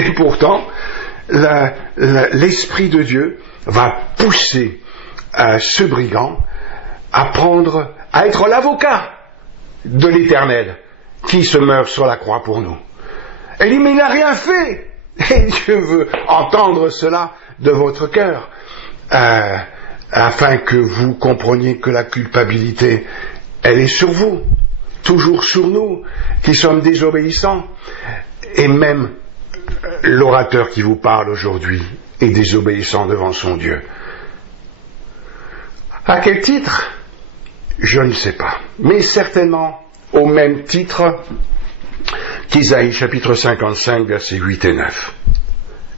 Et pourtant, l'Esprit de Dieu va pousser ce brigand à être l'avocat de l'Éternel qui se meurt sur la croix pour nous. Elle dit, mais il n'a rien fait. Et Dieu veut entendre cela de votre cœur, afin que vous compreniez que la culpabilité, elle est sur vous, toujours sur nous, qui sommes désobéissants. Et même l'orateur qui vous parle aujourd'hui est désobéissant devant son Dieu. À quel titre ? Je ne sais pas. Mais certainement au même titre qu'Isaïe chapitre 55, versets 8 et 9.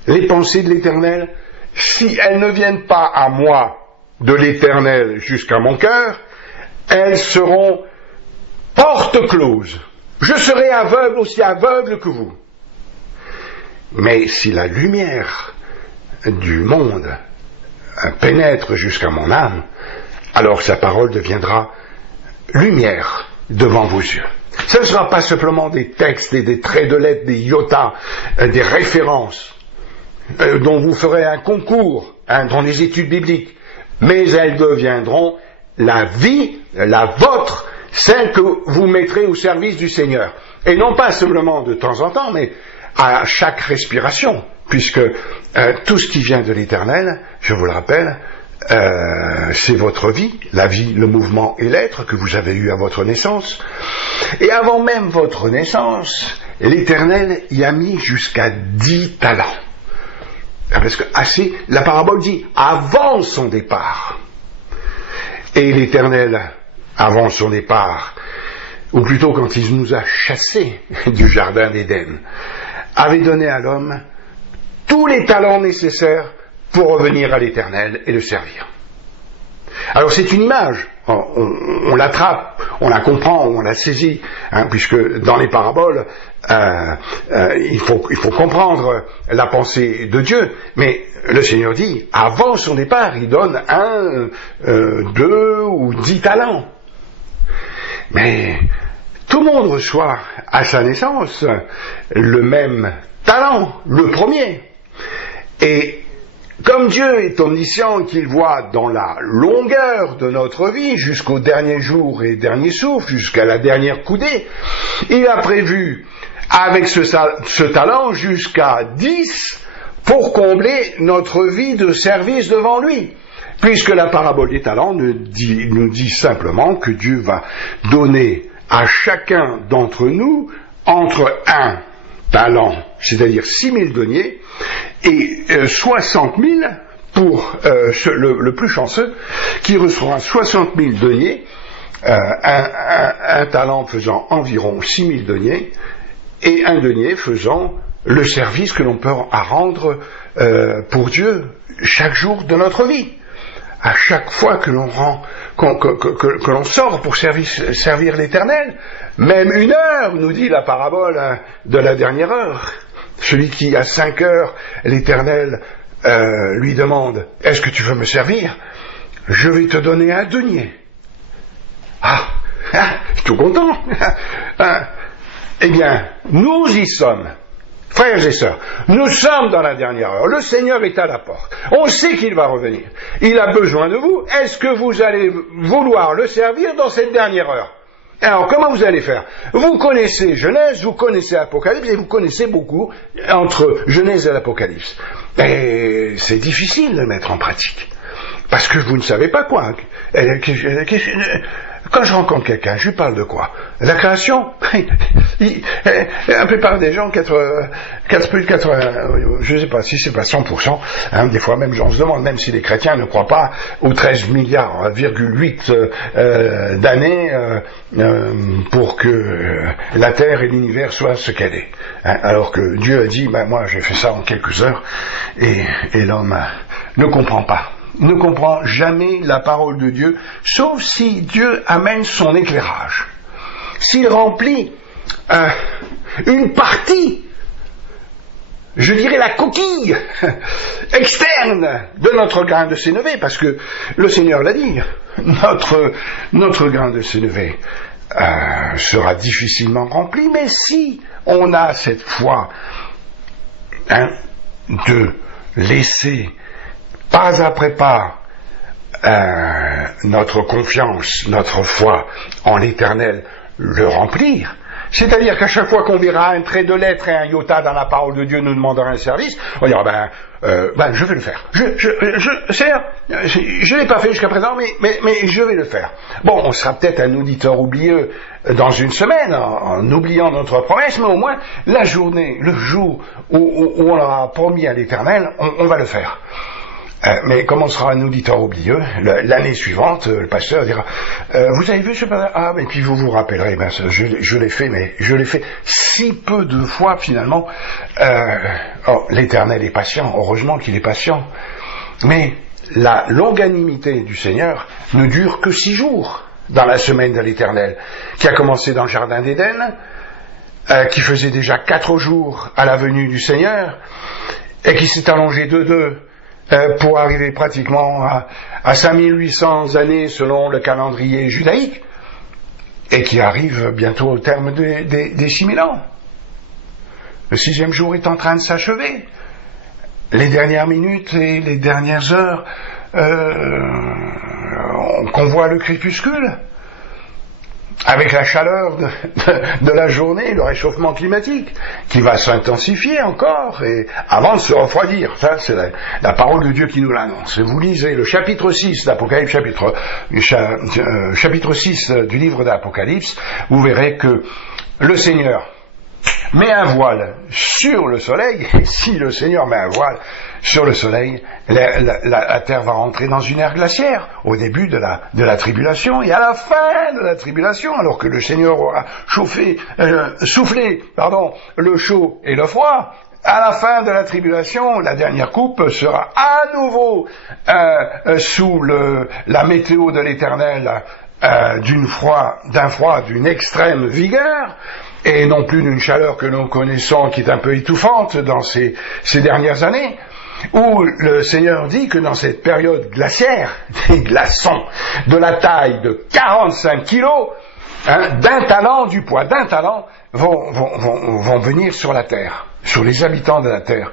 Les pensées de l'Éternel, si elles ne viennent pas à moi de l'Éternel jusqu'à mon cœur, elles seront porte close. Je serai aveugle, aussi aveugle que vous. Mais si la lumière du monde pénètre jusqu'à mon âme, alors sa parole deviendra lumière devant vos yeux. Ce ne sera pas simplement des textes et des traits de lettres, des iotas, des références dont vous ferez un concours dans les études bibliques, mais elles deviendront la vie, la vôtre, celle que vous mettrez au service du Seigneur. Et non pas simplement de temps en temps, mais à chaque respiration, puisque tout ce qui vient de l'Éternel, je vous le rappelle, c'est votre vie, la vie, le mouvement et l'être que vous avez eu à votre naissance. Et avant même votre naissance, l'Éternel y a mis jusqu'à 10 talents. Parce que la parabole dit avant son départ. Et l'Éternel, avant son départ, ou plutôt quand il nous a chassés du jardin d'Éden, avait donné à l'homme tous les talents nécessaires pour revenir à l'Éternel et le servir. Alors c'est une image, on l'attrape, on la comprend, on la saisit, puisque dans les paraboles, il faut comprendre la pensée de Dieu, mais le Seigneur dit, avant son départ, il donne 1, 2 ou 10 talents. Mais tout le monde reçoit à sa naissance le même talent, le premier. Et comme Dieu est omniscient, qu'il voit dans la longueur de notre vie, jusqu'au dernier jour et dernier souffle, jusqu'à la dernière coudée, il a prévu avec ce talent jusqu'à 10 pour combler notre vie de service devant lui. Puisque la parabole des talents nous dit simplement que Dieu va donner à chacun d'entre nous entre un talent, c'est-à-dire 6000 deniers, et 60 000 pour le plus chanceux, qui recevra 60 000 deniers, un talent faisant environ 6 000 deniers, et un denier faisant le service que l'on peut rendre pour Dieu chaque jour de notre vie. À chaque fois que l'on sort pour servir l'Éternel, même 1 heure, nous dit la parabole de la dernière heure. Celui qui à 5 heures, l'Éternel lui demande « Est-ce que tu veux me servir ? Je vais te donner un denier. » je suis tout content. Eh bien, nous y sommes. Frères et sœurs, nous sommes dans la dernière heure. Le Seigneur est à la porte. On sait qu'il va revenir. Il a besoin de vous. Est-ce que vous allez vouloir le servir dans cette dernière heure ? Alors, comment vous allez faire ? Vous connaissez Genèse, vous connaissez Apocalypse, et vous connaissez beaucoup entre Genèse et l'Apocalypse. Et c'est difficile de le mettre en pratique. Parce que vous ne savez pas quoi. Quand je rencontre quelqu'un, je lui parle de quoi ? La création. La plupart des gens, plus de 80, je ne sais pas si c'est pas 100%, des fois même, on se demande même si les chrétiens ne croient pas aux 13 milliards, 8 d'années pour que la Terre et l'univers soient ce qu'elle est. Alors que Dieu a dit, moi j'ai fait ça en quelques heures, et l'homme ne comprend pas. Ne comprend jamais la parole de Dieu, sauf si Dieu amène son éclairage. S'il remplit une partie, je dirais la coquille externe de notre grain de sénévé, parce que le Seigneur l'a dit, notre grain de sénévé sera difficilement rempli, mais si on a cette foi de laisser pas après pas notre confiance, notre foi en l'Éternel le remplir. C'est-à-dire qu'à chaque fois qu'on verra un trait de lettre et un iota dans la parole de Dieu nous demandera un service, on dira je vais le faire. Je l'ai pas fait jusqu'à présent, mais je vais le faire. Bon, on sera peut-être un auditeur oublieux dans une semaine, en oubliant notre promesse, mais au moins la journée, le jour où on l'aura promis à l'Éternel, on va le faire. Mais comme on sera un auditeur oublieux, l'année suivante, le pasteur dira vous avez vu ce passage ? Ah, mais puis vous vous rappellerez, je l'ai fait, mais je l'ai fait si peu de fois finalement. L'Éternel est patient, heureusement qu'il est patient. Mais la longanimité du Seigneur ne dure que 6 jours dans la semaine de l'Éternel, qui a commencé dans le jardin d'Éden, qui faisait déjà 4 jours à la venue du Seigneur, et qui s'est allongé de 2 pour arriver pratiquement à 5800 années selon le calendrier judaïque, et qui arrive bientôt au terme des 6000 ans. Le 6e jour est en train de s'achever. Les dernières minutes et les dernières heures qu'on voit le crépuscule, avec la chaleur de la journée, le réchauffement climatique, qui va s'intensifier encore, et avant de se refroidir. Ça, c'est la parole de Dieu qui nous l'annonce. Et vous lisez le chapitre 6 d'Apocalypse, chapitre 6 du livre d'Apocalypse, vous verrez que le Seigneur met un voile sur le soleil, et si le Seigneur met un voile sur le soleil, la terre va rentrer dans une ère glaciaire, au début de la tribulation, et à la fin de la tribulation, alors que le Seigneur aura soufflé le chaud et le froid, à la fin de la tribulation, la dernière coupe sera à nouveau sous la météo de l'Éternel, d'un froid d'une extrême vigueur, et non plus d'une chaleur que nous connaissons qui est un peu étouffante dans ces dernières années, où le Seigneur dit que dans cette période glaciaire, des glaçons de la taille de 45 kilos, du poids d'un talent, vont venir sur la terre, sur les habitants de la terre,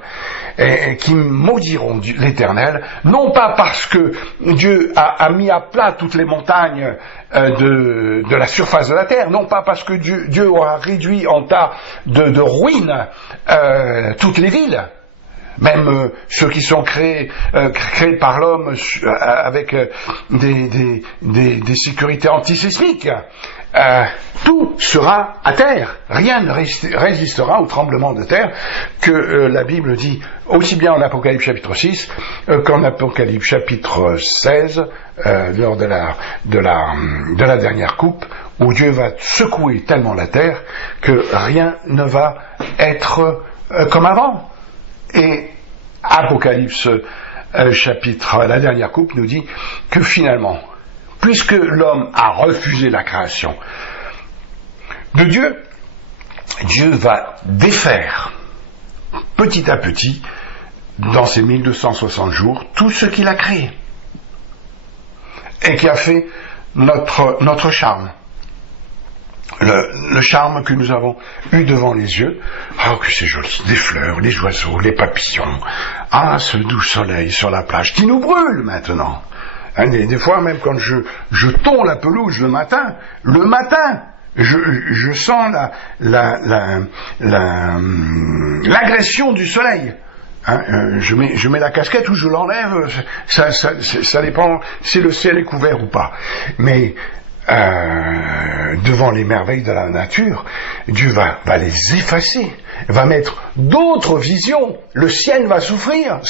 et qui maudiront l'Éternel, non pas parce que Dieu a mis à plat toutes les montagnes de la surface de la terre, non pas parce que Dieu aura réduit en tas de ruines toutes les villes, même ceux qui sont créés par l'homme avec des sécurités antisismiques. Tout sera à terre, rien ne résistera au tremblement de terre que la Bible dit aussi bien en Apocalypse chapitre 6 qu'en Apocalypse chapitre 16 lors de la dernière coupe, où Dieu va secouer tellement la terre que rien ne va être comme avant. Et Apocalypse chapitre, la dernière coupe nous dit que finalement, puisque l'homme a refusé la création de Dieu, Dieu va défaire petit à petit, dans ces 1260 jours, tout ce qu'il a créé et qui a fait notre charme. Le charme que nous avons eu devant les yeux. Oh, que c'est joli, des fleurs, les oiseaux, les papillons, ce doux soleil sur la plage qui nous brûle maintenant. Des fois, même quand je tonds la pelouse le matin, je sens l'agression du soleil. Je mets la casquette ou je l'enlève, ça dépend si le ciel est couvert ou pas. Mais devant les merveilles de la nature, Dieu va les effacer, va mettre d'autres visions. Le ciel va s'ouvrir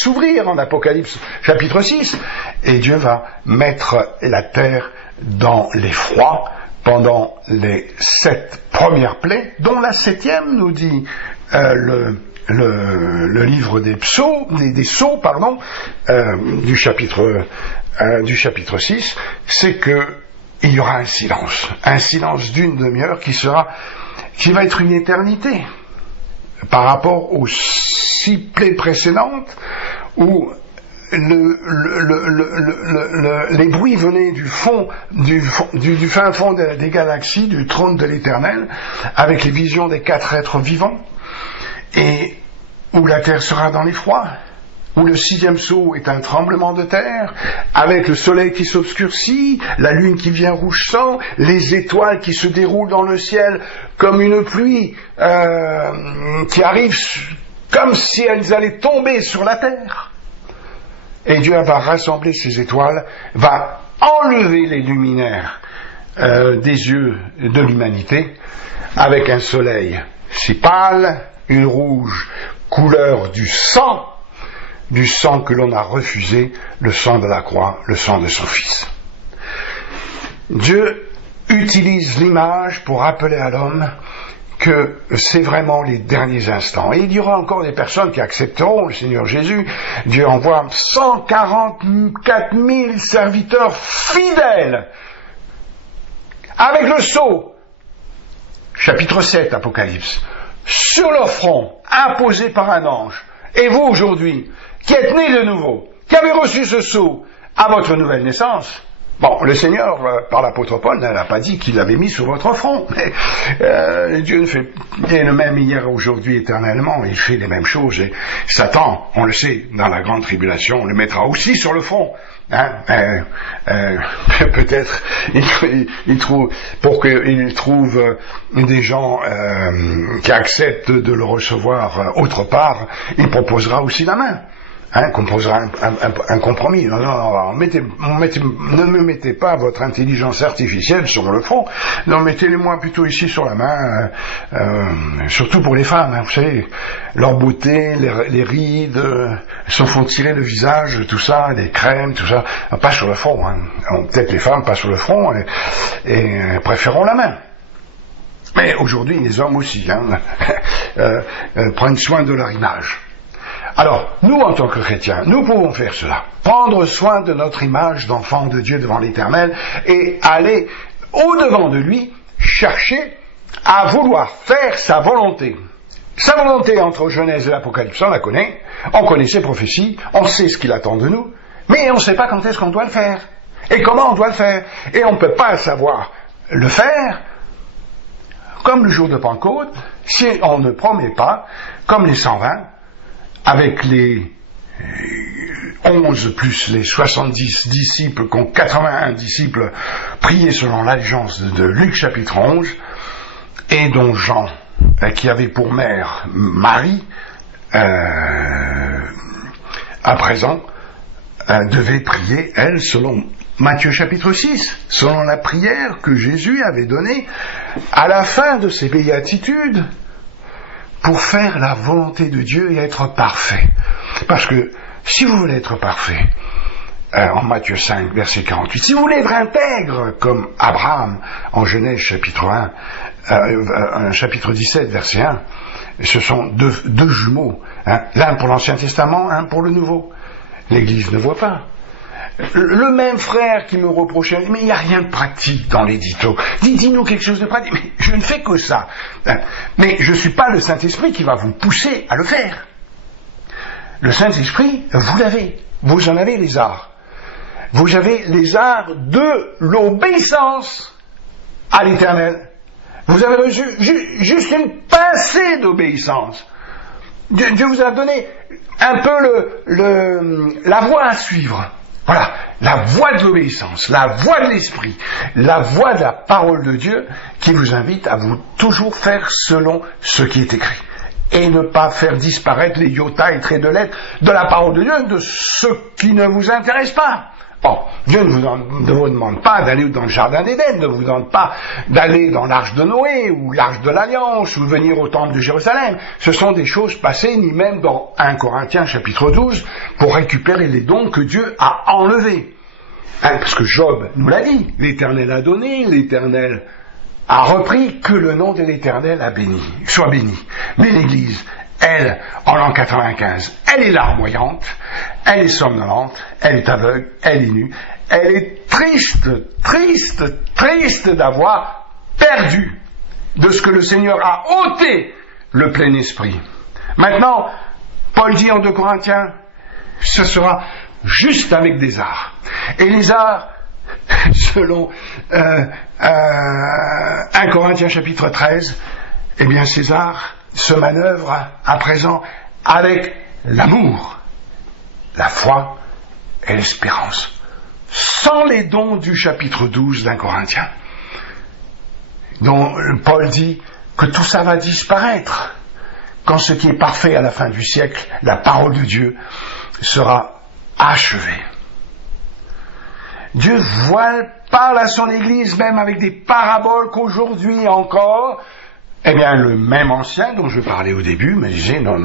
en Apocalypse chapitre 6, et Dieu va mettre la terre dans l'effroi pendant les 7 premières plaies, dont la 7e, nous dit le livre des Sceaux, du chapitre 6, c'est que il y aura un silence d'une demi-heure qui va être une éternité par rapport aux 6 plaies précédentes où les bruits venaient du fin fond des galaxies, du trône de l'Éternel, avec les visions des 4 êtres vivants. Et où la terre sera dans l'effroi, où le 6e sceau est un tremblement de terre, avec le soleil qui s'obscurcit, la lune qui vient rouge sang, les étoiles qui se déroulent dans le ciel comme une pluie qui arrive comme si elles allaient tomber sur la terre. Et Dieu va rassembler ces étoiles, va enlever les luminaires des yeux de l'humanité, avec un soleil si pâle, une rouge couleur du sang que l'on a refusé, le sang de la croix, le sang de son Fils. Dieu utilise l'image pour rappeler à l'homme que c'est vraiment les derniers instants. Et il y aura encore des personnes qui accepteront le Seigneur Jésus. Dieu envoie 144 000 serviteurs fidèles avec le sceau, chapitre 7, Apocalypse, sur leur front, imposé par un ange. Et vous, aujourd'hui, qui êtes nés de nouveau, qui avez reçu ce sceau à votre nouvelle naissance, bon, le Seigneur, par l'apôtre Paul, n'a pas dit qu'il l'avait mis sur votre front. Mais Dieu est le même hier, aujourd'hui, éternellement. Il fait les mêmes choses. Et Satan, on le sait, dans la grande tribulation, le mettra aussi sur le front. Peut-être il trouve, pour qu'il trouve des gens qui acceptent de le recevoir autre part, il proposera aussi la main. Composera un compromis. Non, ne me mettez pas votre intelligence artificielle sur le front. Non, mettez-les-moi plutôt ici sur la main. Surtout pour les femmes, vous savez, leur beauté, les rides, se font tirer le visage, tout ça, les crèmes, tout ça, pas sur le front. Peut-être les femmes pas sur le front et préférons la main. Mais aujourd'hui, les hommes aussi prennent soin de leur image. Alors, nous, en tant que chrétiens, nous pouvons faire cela. Prendre soin de notre image d'enfant de Dieu devant l'Éternel et aller au-devant de lui, chercher à vouloir faire sa volonté. Sa volonté entre Genèse et l'Apocalypse, on la connaît, on connaît ses prophéties, on sait ce qu'il attend de nous, mais on ne sait pas quand est-ce qu'on doit le faire et comment on doit le faire. Et on ne peut pas savoir le faire comme le jour de Pentecôte si on ne promet pas, comme les 120, avec les 11 plus les 70 disciples, qu'ont 81 disciples priés selon l'allégeance de Luc chapitre 11, et dont Jean, qui avait pour mère Marie, à présent, devait prier, elle, selon Matthieu chapitre 6, selon la prière que Jésus avait donnée à la fin de ses béatitudes, pour faire la volonté de Dieu et être parfait. Parce que si vous voulez être parfait, en Matthieu 5, verset 48, si vous voulez être intègre comme Abraham en Genèse chapitre 1, chapitre 17, verset 1, ce sont deux jumeaux, l'un pour l'Ancien Testament, un pour le Nouveau. L'Église ne voit pas. Le même frère qui me reprochait, mais il n'y a rien de pratique dans l'édito. Dis-nous quelque chose de pratique. Mais je ne fais que ça. Mais je ne suis pas le Saint-Esprit qui va vous pousser à le faire. Le Saint-Esprit, vous l'avez. Vous en avez les arts. Vous avez les arts de l'obéissance à l'Éternel. Vous avez reçu juste une pincée d'obéissance. Dieu vous a donné un peu la voie à suivre. Voilà, la voie de l'obéissance, la voie de l'esprit, la voie de la parole de Dieu qui vous invite à vous toujours faire selon ce qui est écrit. Et ne pas faire disparaître les iotas et traits de lettres de la parole de Dieu, de ce qui ne vous intéresse pas. Bon, Dieu ne vous demande pas d'aller dans le jardin d'Éden, ne vous demande pas d'aller dans l'arche de Noé ou l'arche de l'Alliance ou venir au temple de Jérusalem. Ce sont des choses passées, ni même dans 1 Corinthiens chapitre 12, pour récupérer les dons que Dieu a enlevés. Parce que Job nous l'a dit, l'Éternel a donné, l'Éternel a repris, que le nom de l'Éternel soit béni. Mais l'Église, elle, en l'an 95, elle est larmoyante, elle est somnolente, elle est aveugle, elle est nue, elle est triste d'avoir perdu de ce que le Seigneur a ôté le plein esprit. Maintenant, Paul dit en 2 Corinthiens, ce sera juste avec des arts. Et les arts, selon 1 Corinthiens chapitre 13, eh bien ces arts se manœuvrent à présent avec l'amour, la foi et l'espérance. Sans les dons du chapitre 12 d'un Corinthien, dont Paul dit que tout ça va disparaître quand ce qui est parfait à la fin du siècle, la parole de Dieu, sera achevée. Dieu parle à son Église même avec des paraboles qu'aujourd'hui encore, eh bien, le même ancien dont je parlais au début me disait non,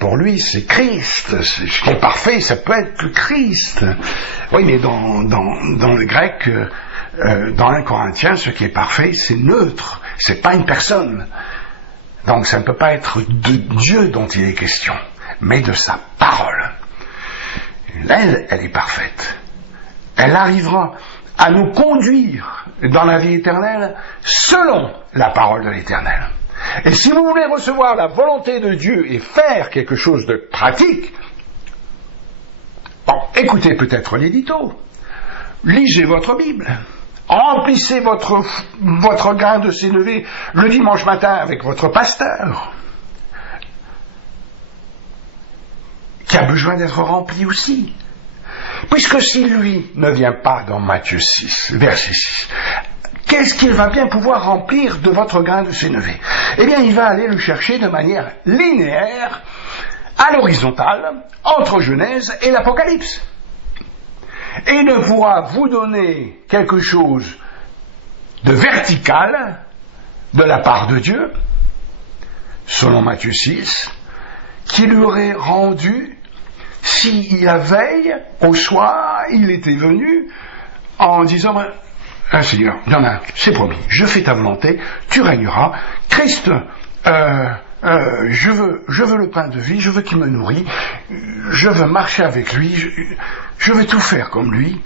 pour lui c'est Christ, ce qui est parfait, ça peut être que Christ. Oui, mais dans le grec, dans un Corinthien, ce qui est parfait, c'est neutre, c'est pas une personne. Donc ça ne peut pas être de Dieu dont il est question, mais de sa parole. Elle est parfaite. Elle arrivera à nous conduire dans la vie éternelle selon la parole de l'Éternel. Et si vous voulez recevoir la volonté de Dieu et faire quelque chose de pratique, bon, écoutez peut-être l'édito, lisez votre Bible, remplissez votre grain de sénévé le dimanche matin avec votre pasteur, qui a besoin d'être rempli aussi. Puisque si lui ne vient pas dans Matthieu 6, verset 6, qu'est-ce qu'il va bien pouvoir remplir de votre grain de sénévé? Eh bien, il va aller le chercher de manière linéaire, à l'horizontale, entre Genèse et l'Apocalypse. Et il ne pourra vous donner quelque chose de vertical de la part de Dieu, selon Matthieu 6, qui lui aurait rendu si la veille, au soir, il était venu en disant Seigneur, c'est promis, je fais ta volonté, tu régneras, Christ, je veux le pain de vie, je veux qu'il me nourrit, je veux marcher avec lui, je veux tout faire comme lui.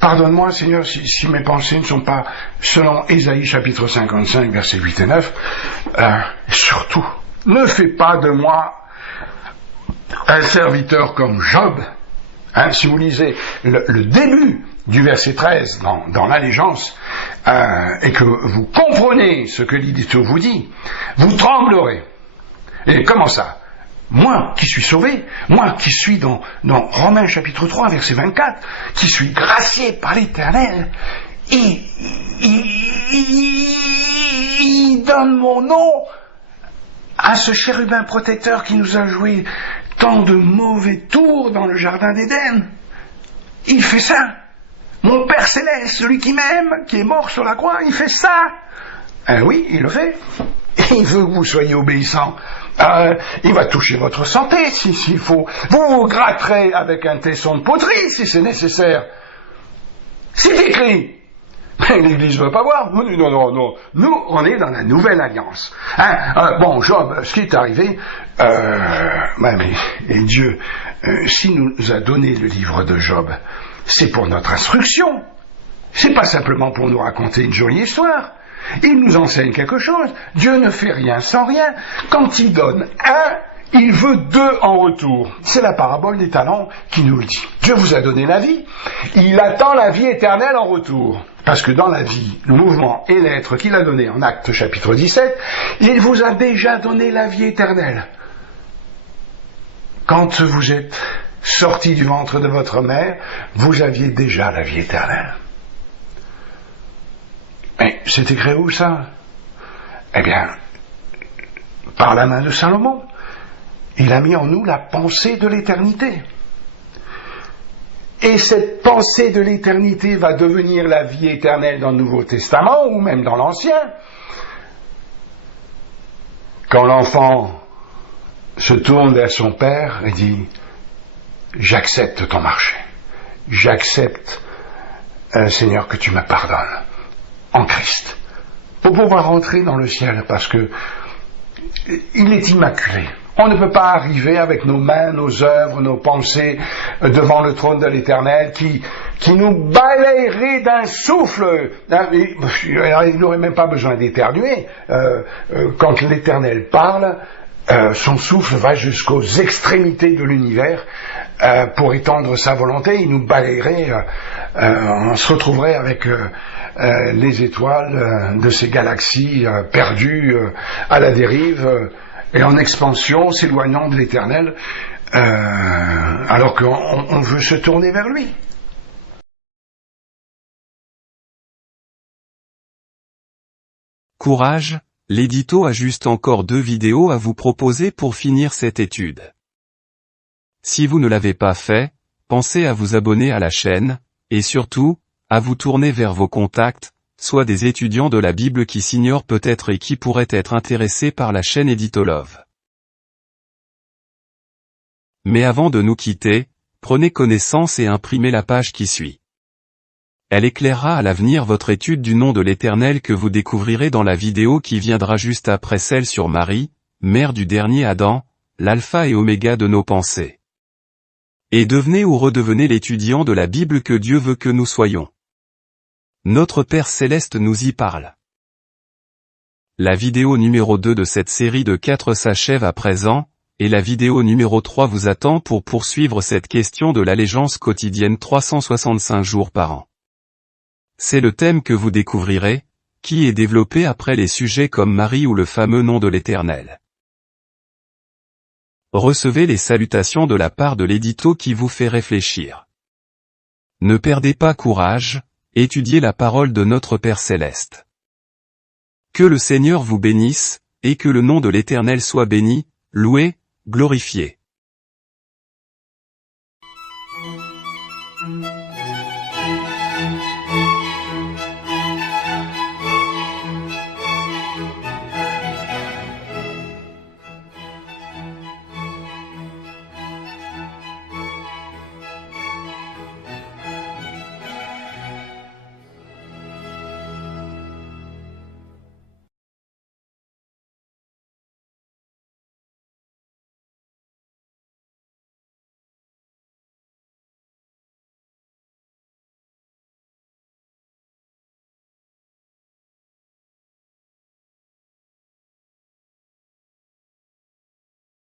Pardonne-moi, Seigneur, si mes pensées ne sont pas selon Ésaïe chapitre 55, versets 8 et 9. Surtout, ne fais pas de moi un serviteur comme Job. Si vous lisez le début du verset 13 dans l'Allégeance, et que vous comprenez ce que l'édito vous dit, vous tremblerez. Et comment ça? Moi qui suis sauvé, moi qui suis dans Romains chapitre 3 verset 24, qui suis gracié par l'Éternel, il donne mon nom à ce chérubin protecteur qui nous a joué tant de mauvais tours dans le jardin d'Éden. Il fait ça. Mon Père Céleste, celui qui m'aime, qui est mort sur la croix, il fait ça. Oui, il le fait. Il veut que vous soyez obéissants. Il va toucher votre santé s'il faut. Vous gratterez avec un tesson de poterie si c'est nécessaire. C'est écrit. Mais l'Église ne veut pas voir. Non. Nous, on est dans la nouvelle alliance. Bon, Job, ce qui est arrivé, et Dieu, s'il nous a donné le livre de Job, c'est pour notre instruction. C'est pas simplement pour nous raconter une jolie histoire. Il nous enseigne quelque chose. Dieu ne fait rien sans rien. Quand il donne un, il veut deux en retour. C'est la parabole des talents qui nous le dit. Dieu vous a donné la vie. Il attend la vie éternelle en retour. Parce que dans la vie, le mouvement et l'être qu'il a donné en Actes chapitre 17, il vous a déjà donné la vie éternelle. Quand vous êtes sorti du ventre de votre mère, vous aviez déjà la vie éternelle. Mais c'est écrit où ça? Eh bien, par la main de Salomon. Il a mis en nous la pensée de l'éternité. Et cette pensée de l'éternité va devenir la vie éternelle dans le Nouveau Testament ou même dans l'Ancien. Quand l'enfant se tourne vers son père et dit « J'accepte ton marché. J'accepte, Seigneur, que tu me pardonnes en Christ. » Pour pouvoir rentrer dans le ciel parce que il est immaculé. On ne peut pas arriver avec nos mains, nos œuvres, nos pensées devant le trône de l'Éternel qui nous balayerait d'un souffle. Il n'aurait même pas besoin d'éternuer. Quand l'Éternel parle, son souffle va jusqu'aux extrémités de l'univers pour étendre sa volonté. Il nous balayerait, on se retrouverait avec les étoiles de ces galaxies perdues à la dérive. et en expansion, s'éloignant de l'Éternel, alors qu'on veut se tourner vers lui. Courage, l'édito a juste encore 2 vidéos à vous proposer pour finir cette étude. Si vous ne l'avez pas fait, pensez à vous abonner à la chaîne, et surtout, à vous tourner vers vos contacts, soit des étudiants de la Bible qui s'ignorent peut-être et qui pourraient être intéressés par la chaîne Editolove. Mais avant de nous quitter, prenez connaissance et imprimez la page qui suit. Elle éclairera à l'avenir votre étude du nom de l'Éternel que vous découvrirez dans la vidéo qui viendra juste après celle sur Marie, mère du dernier Adam, l'alpha et oméga de nos pensées. Et devenez ou redevenez l'étudiant de la Bible que Dieu veut que nous soyons. Notre Père Céleste nous y parle. La vidéo numéro 2 de cette série de 4 s'achève à présent, et la vidéo numéro 3 vous attend pour poursuivre cette question de l'allégeance quotidienne 365 jours par an. C'est le thème que vous découvrirez, qui est développé après les sujets comme Marie ou le fameux nom de l'Éternel. Recevez les salutations de la part de l'édito qui vous fait réfléchir. Ne perdez pas courage, étudiez la parole de notre Père Céleste. Que le Seigneur vous bénisse, et que le nom de l'Éternel soit béni, loué, glorifié.